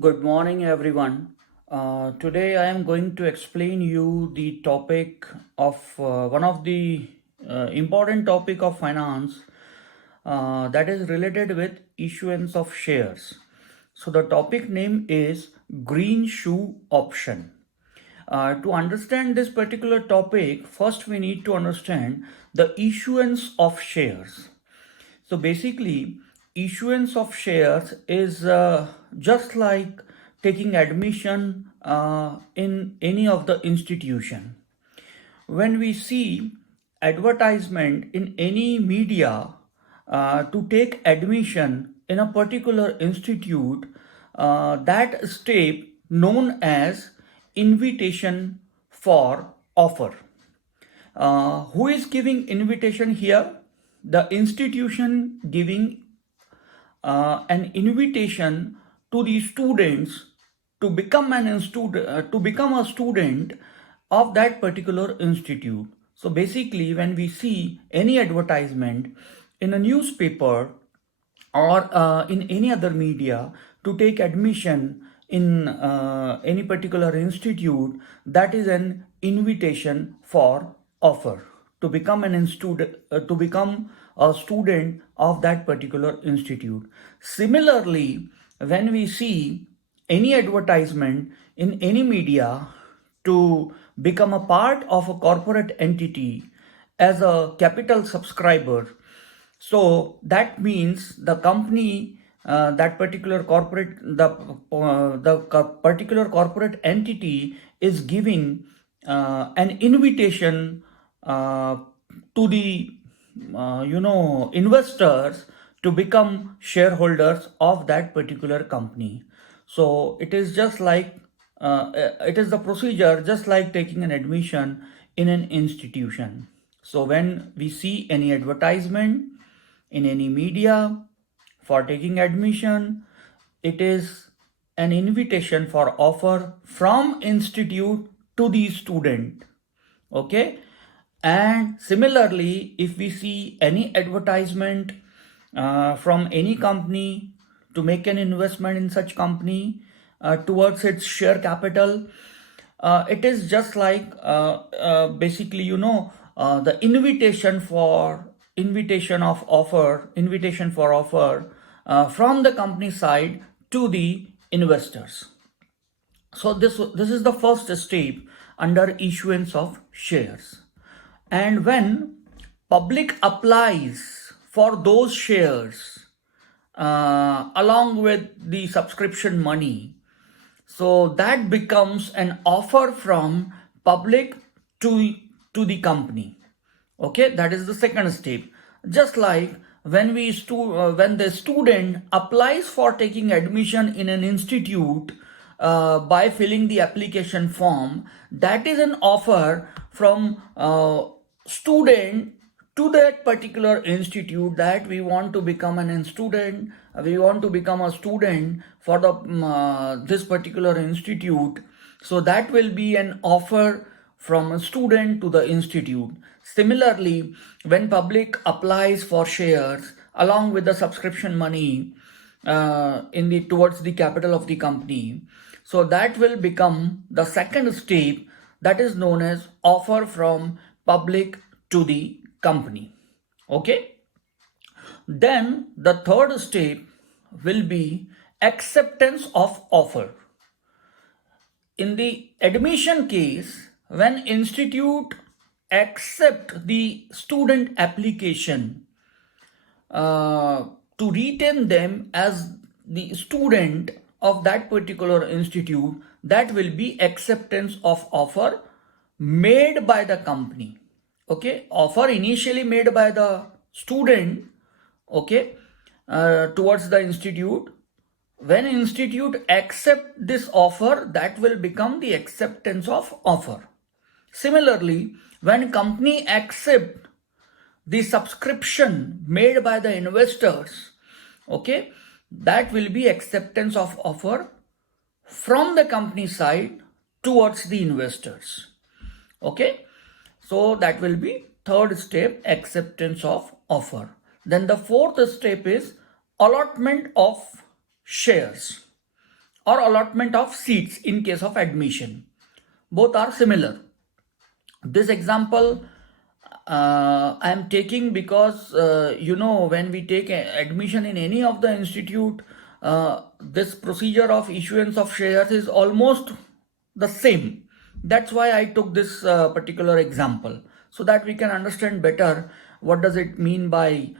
Good morning, everyone. Today, I am going to explain you the topic of one of the important topic of finance that is related with issuance of shares. So the topic name is green shoe option. To understand this particular topic, first we need to understand the issuance of shares. So basically, issuance of shares is just like taking admission in any of the institution. When we see advertisement in any media to take admission in a particular institute, that step known as invitation for offer. Who is giving invitation here? The institution giving an invitation to the students to become to become a student of that particular institute. So basically, when we see any advertisement in a newspaper or in any other media to take admission in any particular institute, that is an invitation for offer to become to become a student of that particular institute. Similarly, when we see any advertisement in any media to become a part of a corporate entity as a capital subscriber, so that means the company, that particular corporate, particular corporate entity is giving an invitation to the investors to become shareholders of that particular company. So it is just like it is the procedure just like taking an admission in an institution. So when we see any advertisement in any media for taking admission, it is an invitation for offer from institute to the student. Okay. And similarly, if we see any advertisement from any company to make an investment in such company towards its share capital, it is just like basically the invitation for offer from the company side to the investors. So this is the first step under issuance of shares. And when public applies for those shares along with the subscription money, so that becomes an offer from public to the company. Okay, that is the second step. Just like when when the student applies for taking admission in an institute by filling the application form, that is an offer from student to that particular institute that we want to become we want to become a student for the this particular institute. So that will be an offer from a student to the institute. Similarly, when public applies for shares along with the subscription money in the towards the capital of the company, so that will become the second step, that is known as offer from public to the company. Okay. Then the third step will be acceptance of offer. In the admission case, when institute accept the student application to retain them as the student of that particular institute, that will be acceptance of offer made by the company. Okay, offer initially made by the student, okay, towards the institute. When institute accept this offer, that will become the acceptance of offer. Similarly, when company accept the subscription made by the investors, okay, that will be acceptance of offer from the company side towards the investors. Okay, so that will be third step, acceptance of offer. Then the fourth step is allotment of shares. or allotment of seats in case of admission. Both are similar. This example I am taking because when we take admission in any of the institute, this procedure of issuance of shares is almost the same. That's why I took this particular example, so that we can understand better what does it mean by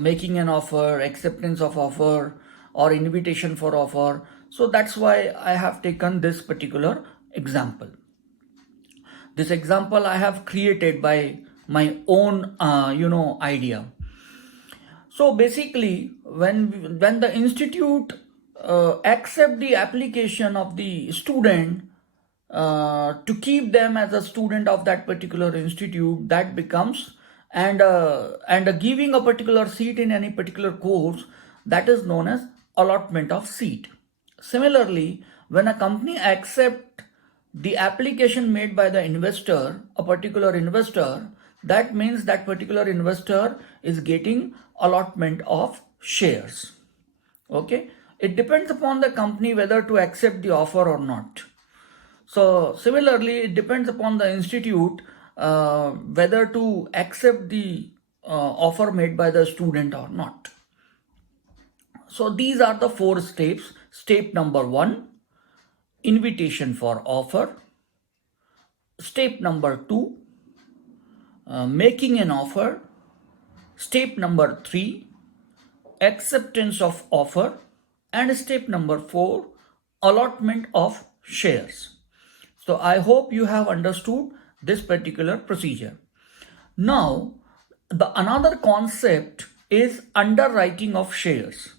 making an offer, acceptance of offer, or invitation for offer. So that's why I have taken this particular example. This example I have created by my own idea. So basically, when the institute accept the application of the student to keep them as a student of that particular institute, that becomes and giving a particular seat in any particular course, that is known as allotment of seat. Similarly, when a company accept the application made by the investor, a particular investor, that means that particular investor is getting allotment of shares. Okay, it depends upon the company whether to accept the offer or not. So similarly, it depends upon the institute whether to accept the offer made by the student or not. So these are the 4 steps. Step number 1, invitation for offer. Step number 2, making an offer. Step number 3, acceptance of offer. And step number 4, allotment of shares. So I hope you have understood this particular procedure. Now, another concept is underwriting of shares.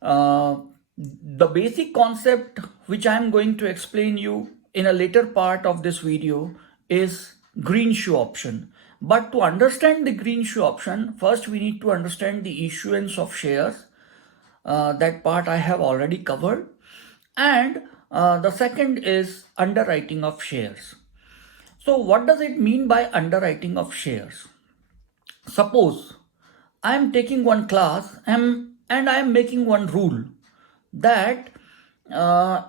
The basic concept which I am going to explain you in a later part of this video is green shoe option. But to understand the green shoe option, first we need to understand the issuance of shares. That part I have already covered. And the second is underwriting of shares. So what does it mean by underwriting of shares? Suppose I am taking one class and I am making one rule that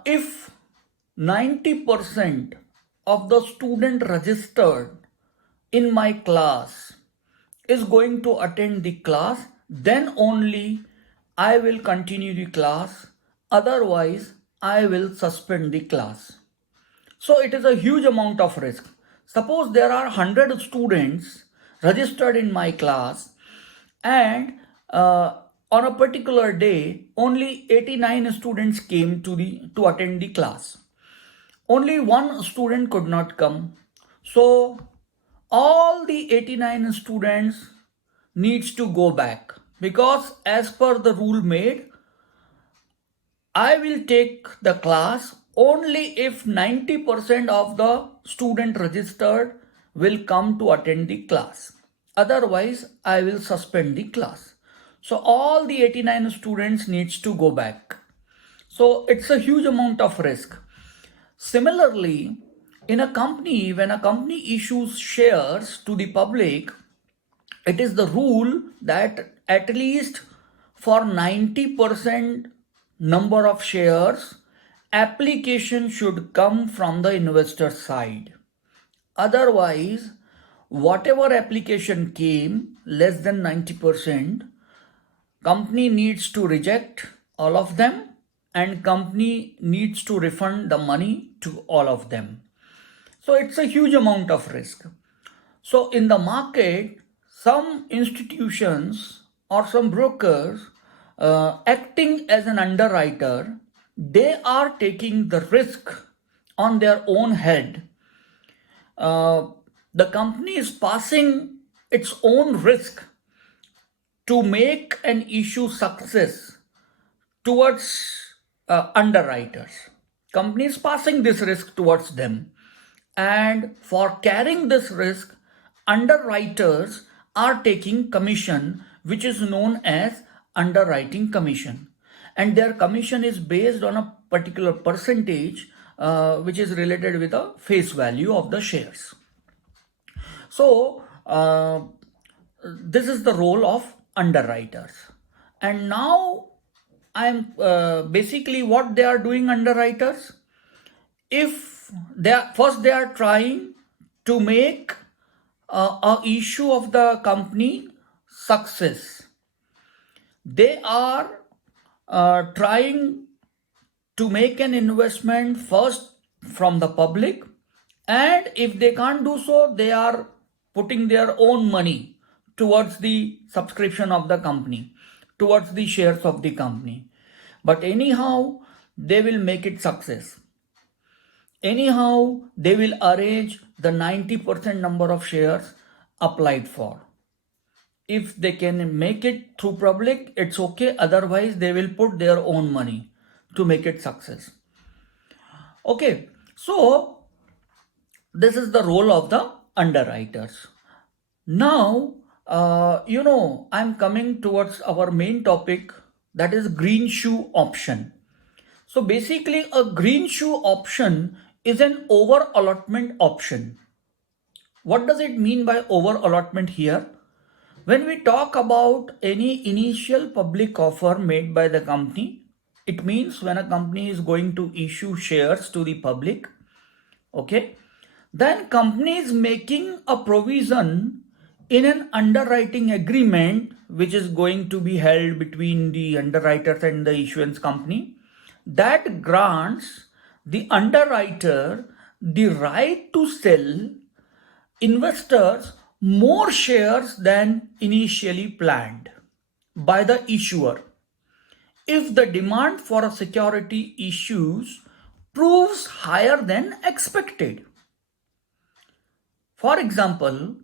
if 90% of the student registered in my class is going to attend the class, then only I will continue the class. Otherwise, I will suspend the class. So it is a huge amount of risk. Suppose there are 100 students registered in my class, and on a particular day only 89 students came to attend the class. Only one student could not come. So all the 89 students needs to go back, because as per the rule made, I will take the class only if 90% of the student registered will come to attend the class. Otherwise, I will suspend the class. So all the 89 students needs to go back. So it's a huge amount of risk. Similarly, in a company, when a company issues shares to the public, it is the rule that at least for 90% number of shares, application should come from the investor side. Otherwise, whatever application came less than 90%, company needs to reject all of them, and company needs to refund the money to all of them. So it's a huge amount of risk. So in the market, some institutions or some brokers acting as an underwriter, they are taking the risk on their own head. The company is passing its own risk to make an issue success towards underwriters. Company is passing this risk towards them, and for carrying this risk, underwriters are taking commission, which is known as underwriting commission, and their commission is based on a particular percentage which is related with the face value of the shares. So this is the role of underwriters. And now basically what they are doing, underwriters. If they are trying to make a issue of the company success, they are trying to make an investment first from the public, and if they can't do so, they are putting their own money towards the subscription of the company, towards the shares of the company. But anyhow, they will make it success. Anyhow, they will arrange the 90% number of shares applied for. If they can make it through public, it's okay. Otherwise, they will put their own money to make it success. Okay, so this is the role of the underwriters. Now, I'm coming towards our main topic, that is green shoe option. So basically, a green shoe option is an over allotment option. What does it mean by over allotment here? When we talk about any initial public offer made by the company, it means when a company is going to issue shares to the public, okay, then company is making a provision in an underwriting agreement which is going to be held between the underwriters and the issuance company, that grants the underwriter the right to sell investors more shares than initially planned by the issuer if the demand for a security issues proves higher than expected. For example,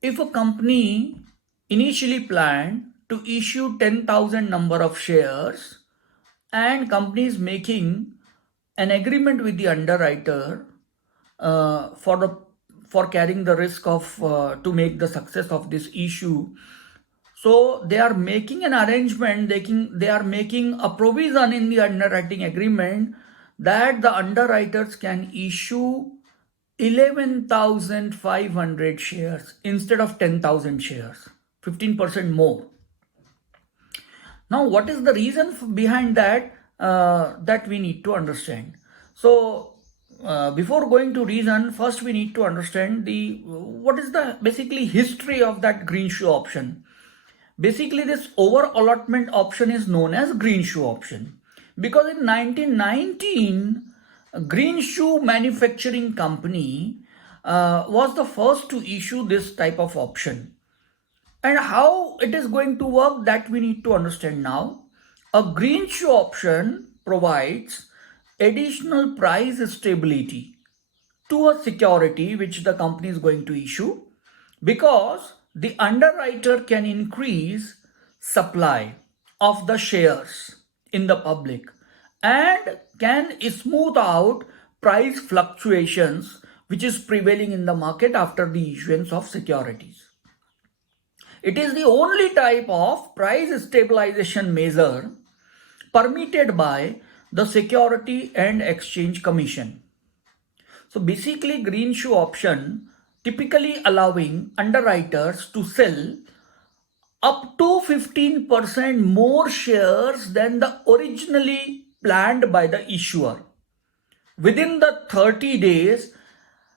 if a company initially planned to issue 10,000 number of shares and company is making an agreement with the underwriter for carrying the risk of to make the success of this issue, so they are making an arrangement, they are making a provision in the underwriting agreement that the underwriters can issue 11,500 shares instead of 10,000 shares, 15% more. Now, what is the reason behind that? That we need to understand. So, before going to reason, first we need to understand what is the basically history of that green shoe option. Basically, this over allotment option is known as green shoe option because in 1919, Green Shoe Manufacturing Company was the first to issue this type of option. And how it is going to work, that we need to understand now. A green shoe option provides additional price stability to a security which the company is going to issue because the underwriter can increase supply of the shares in the public and can smooth out price fluctuations which is prevailing in the market after the issuance of securities. It is the only type of price stabilization measure permitted by the Security and Exchange Commission. So basically, green shoe option typically allowing underwriters to sell up to 15% more shares than the originally planned by the issuer within the 30 days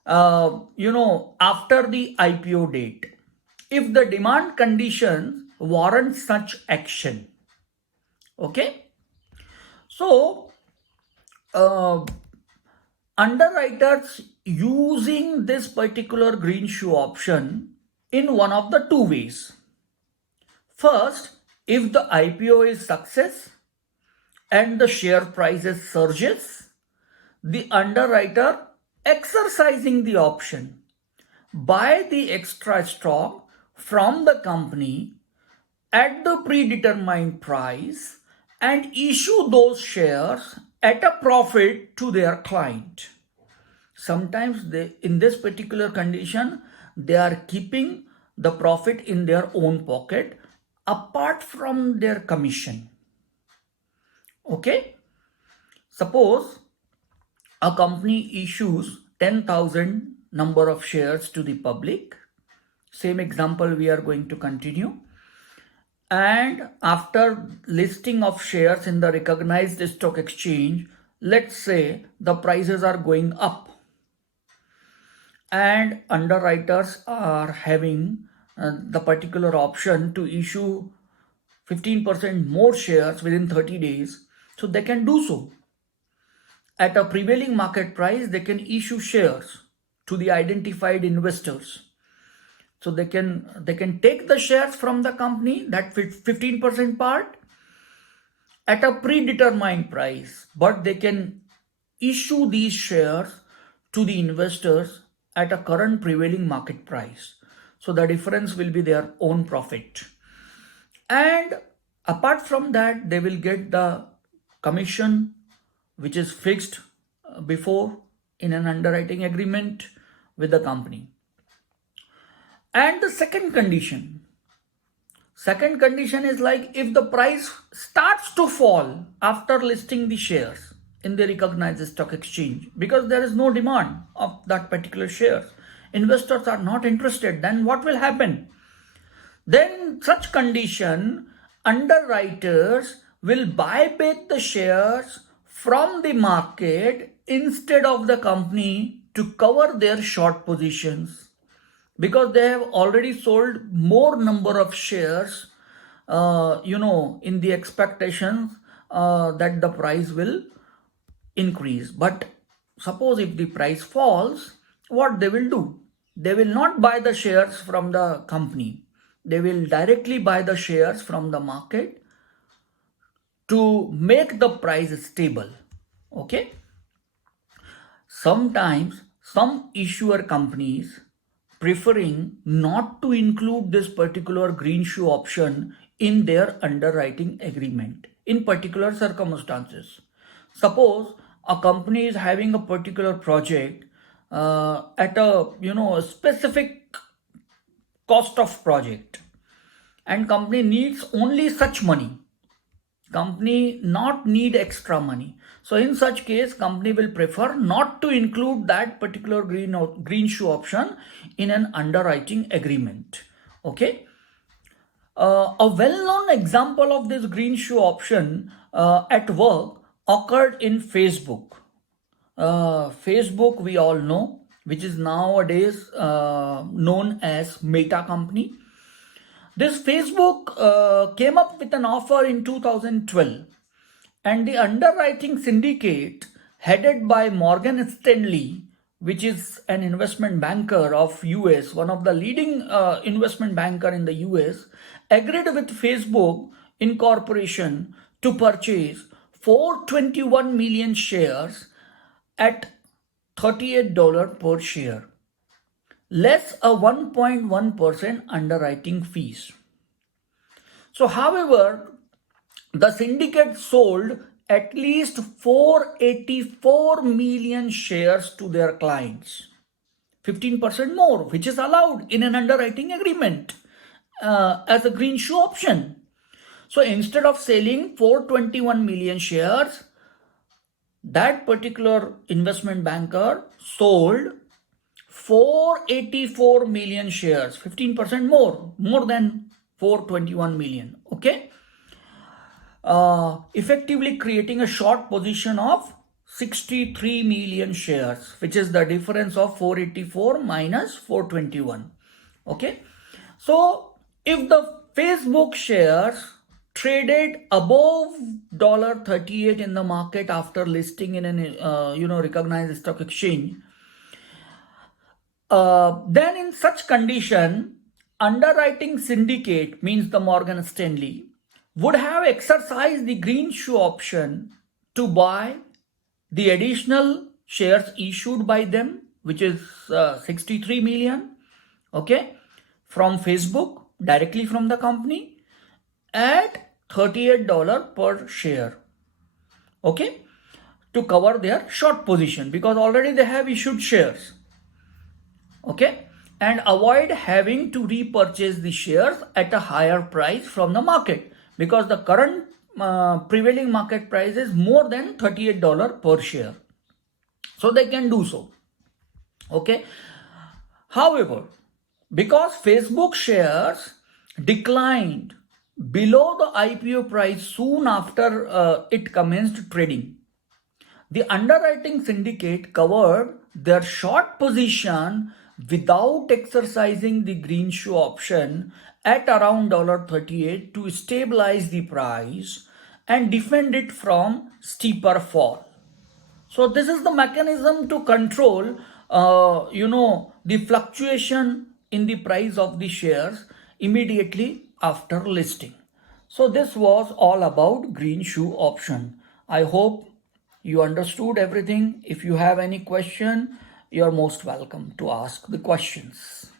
after the IPO date, if the demand conditions warrant such action. Okay, so underwriters using this particular green shoe option in one of the two ways. First, if the IPO is success and the share prices surges, the underwriter exercising the option buy the extra stock from the company at the predetermined price and issue those shares at a profit to their client. Sometimes in this particular condition, they are keeping the profit in their own pocket apart from their commission. Okay, suppose a company issues 10,000 number of shares to the public. Same example we are going to continue. and after listing of shares in the recognized stock exchange, let's say the prices are going up and underwriters are having the particular option to issue 15% more shares within 30 days, so they can do so. At a prevailing market price, they can issue shares to the identified investors. So they can take the shares from the company, that 15% part, at a predetermined price, but they can issue these shares to the investors at a current prevailing market price. So the difference will be their own profit. And apart from that, they will get the commission, which is fixed before in an underwriting agreement with the company. And the second condition is like if the price starts to fall after listing the shares in the recognized stock exchange, because there is no demand of that particular shares, investors are not interested, then what will happen? Then in such condition, underwriters will buy back the shares from the market instead of the company to cover their short positions, because they have already sold more number of shares, in the expectations that the price will increase. But suppose if the price falls, what they will do? They will not buy the shares from the company. They will directly buy the shares from the market to make the price stable. Okay? Sometimes some issuer companies preferring not to include this particular green shoe option in their underwriting agreement in particular circumstances. Suppose a company is having a particular project at a specific cost of project, and company needs only such money. Company not need extra money. So in such case, company will prefer not to include that particular green shoe option in an underwriting agreement. Okay. A well-known example of this green shoe option at work occurred in Facebook. Facebook, we all know, which is nowadays known as Meta company. This Facebook came up with an offer in 2012, and the underwriting syndicate headed by Morgan Stanley, which is an investment banker of US, one of the leading investment banker in the US, agreed with Facebook Incorporation to purchase 421 million shares at $38 per share, less a 1.1% underwriting fees. So, however, the syndicate sold at least 484 million shares to their clients, 15% more, which is allowed in an underwriting agreement as a green shoe option. So instead of selling 421 million shares, that particular investment banker sold 484 million shares, 15% more than 421 million. Okay. Effectively creating a short position of 63 million shares, which is the difference of 484 minus 421. Okay. So if the Facebook shares traded above $38 in the market after listing in an recognized stock exchange, then in such condition, underwriting syndicate, means the Morgan Stanley, would have exercised the green shoe option to buy the additional shares issued by them, which is 63 million, okay, from Facebook, directly from the company, at $38 per share, okay, to cover their short position, because already they have issued shares, okay, and avoid having to repurchase the shares at a higher price from the market, because the current prevailing market price is more than $38 per share. So they can do so. Okay. However, because Facebook shares declined below the IPO price soon after it commenced trading. The underwriting syndicate covered their short position without exercising the green shoe option at around $38 to stabilize the price and defend it from steeper fall. So this is the mechanism to control, the fluctuation in the price of the shares immediately after listing. So this was all about green shoe option. I hope you understood everything. If you have any question, you're most welcome to ask the questions.